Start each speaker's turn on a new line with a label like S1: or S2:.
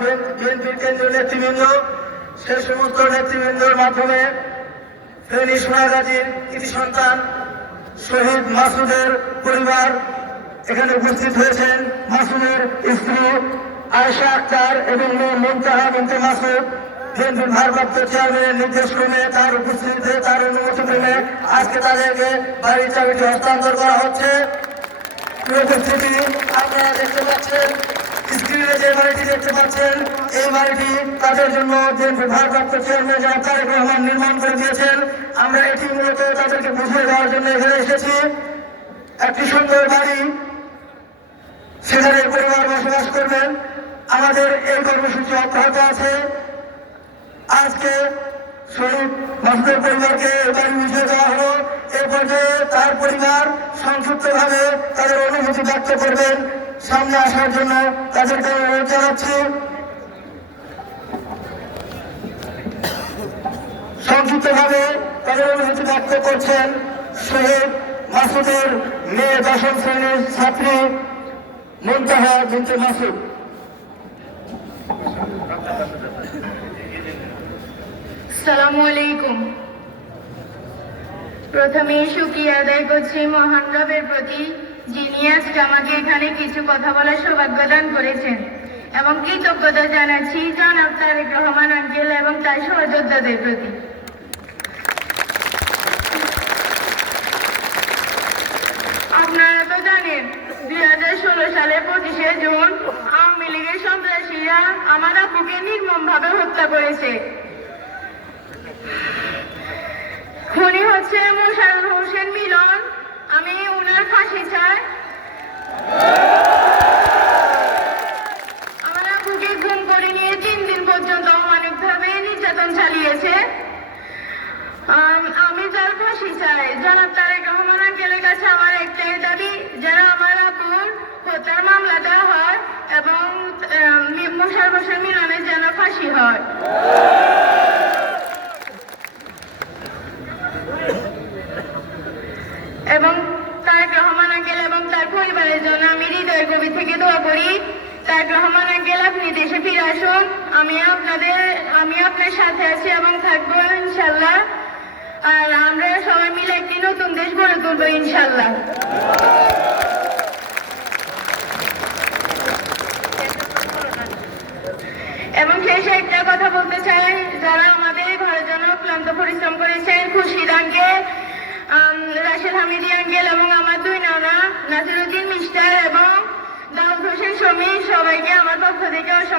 S1: বিএনপির কেন্দ্রীয় নেতৃবৃন্দ, সে সমস্ত নেতৃবৃন্দর মাধ্যমে ফেনী সোনাগাজীর কৃতি সন্তান শহীদ মাসুদের পরিবার এখানে উপস্থিত হয়েছেন। মাসুদের স্ত্রী আয়েশা আক্তার এবং মমতাহা বিনতে মাসুদ। বিএনপির ভারপ্রাপ্ত চেয়ারম্যানের নির্দেশ ক্রমে তার উপস্থিতিতে, তার অনুমতি ক্রমে আজকে তাদেরকে বাড়ির চাবিটি হস্তান্তর করা হচ্ছে। উপস্থিতি, আপনারা দেখতে পাচ্ছেন যে বাড়িটি দেখতে পাচ্ছেন, এই বাড়িটি তাদের জন্য বিএনপি ভারপ্রাপ্ত চেয়ারম্যান জনাব তারেক রহমান নির্মাণ করে দিয়েছেন। আমরা এটি মূলত তাদেরকে বুঝিয়ে দেওয়ার জন্য এখানে এসেছি। একটি সুন্দর বাড়ি, সেখানে পরিবার বসবাস করবেন। আমাদের এই কর্মসূচি অব্যাহত আছে। আজকে শহীদ মাসুদের পরিবারকে বাড়ি বুঝিয়ে দেওয়া হলো। এ পর্যায়ে তার পরিবার সংক্ষিপ্তভাবে তাদের অনুভূতি ব্যক্ত করবেন। সামনে আসার জন্য তাদেরকে অনুরোধ জানাচ্ছি। সংক্ষিপ্তভাবে তাদের অনুভূতি ব্যক্ত করছেন শহীদ মাসুদের মেয়ে দশম শ্রেণির ছাত্রী মুন্তাহা বিনতে মাসুদ।
S2: সালামু আলাইকুম। প্রথমে সুক্রিয়া আদায় করছি মহান রবের প্রতি। যিনি আমাকে এখানে কিছু কথা বলার সৌভাগ্য দান করেছেন এবং কৃতজ্ঞতা জানাচ্ছি জনাব তারেক রহমান আঙ্কেল এবং তার সহযোদ্ধাদের প্রতি। আপনারা তো জানেন, দুই হাজার ষোলো সালে পঁচিশে জুন আওয়ামী লীগের সন্ত্রাসীরা আমার আপুকে নির্মমভাবে হত্যা করেছে। খুনি হচ্ছে মোশারফ হোসেন মিলন আমি উনার ফাঁসি চাই। করে নিয়ে তিন দিন পর্যন্ত নির্যাতন চালিয়েছে। আমি তার ফাঁসি চাই। কাছে আমার দাবি আমার মামলা দেওয়া হয় এবং মিলনের যেন ফাঁসি হয় এবং তারেক রহমান আঙ্কেল এবং তার জন্য আমি হৃদয় গভীর থেকে দোয়া করি। তারেক রহমান আঙ্কেল, আপনি দেশে ফিরে আসুন। আমি আপনাদের, আমি আপনার সাথে আছি এবং থাকব ইনশাল্লাহ আর আমরা সবাই মিলে একটি নতুন দেশ গড়ে তুলবো ইনশাল্লাহ এবং শেষে একটা কথা বলতে চাই, যারা আমাদের ঘরের জন্য ক্লান্ত পরিশ্রম করেছেন খুশিদ আঙ্কেল রাশেদ হামিদি আঙ্কেল এবং নাসিরুদ্দিন মিস্টার এবং দাউদ হোসেন সমী সবাইকে আমার পক্ষ থেকে অসংখ্য ধন্যবাদ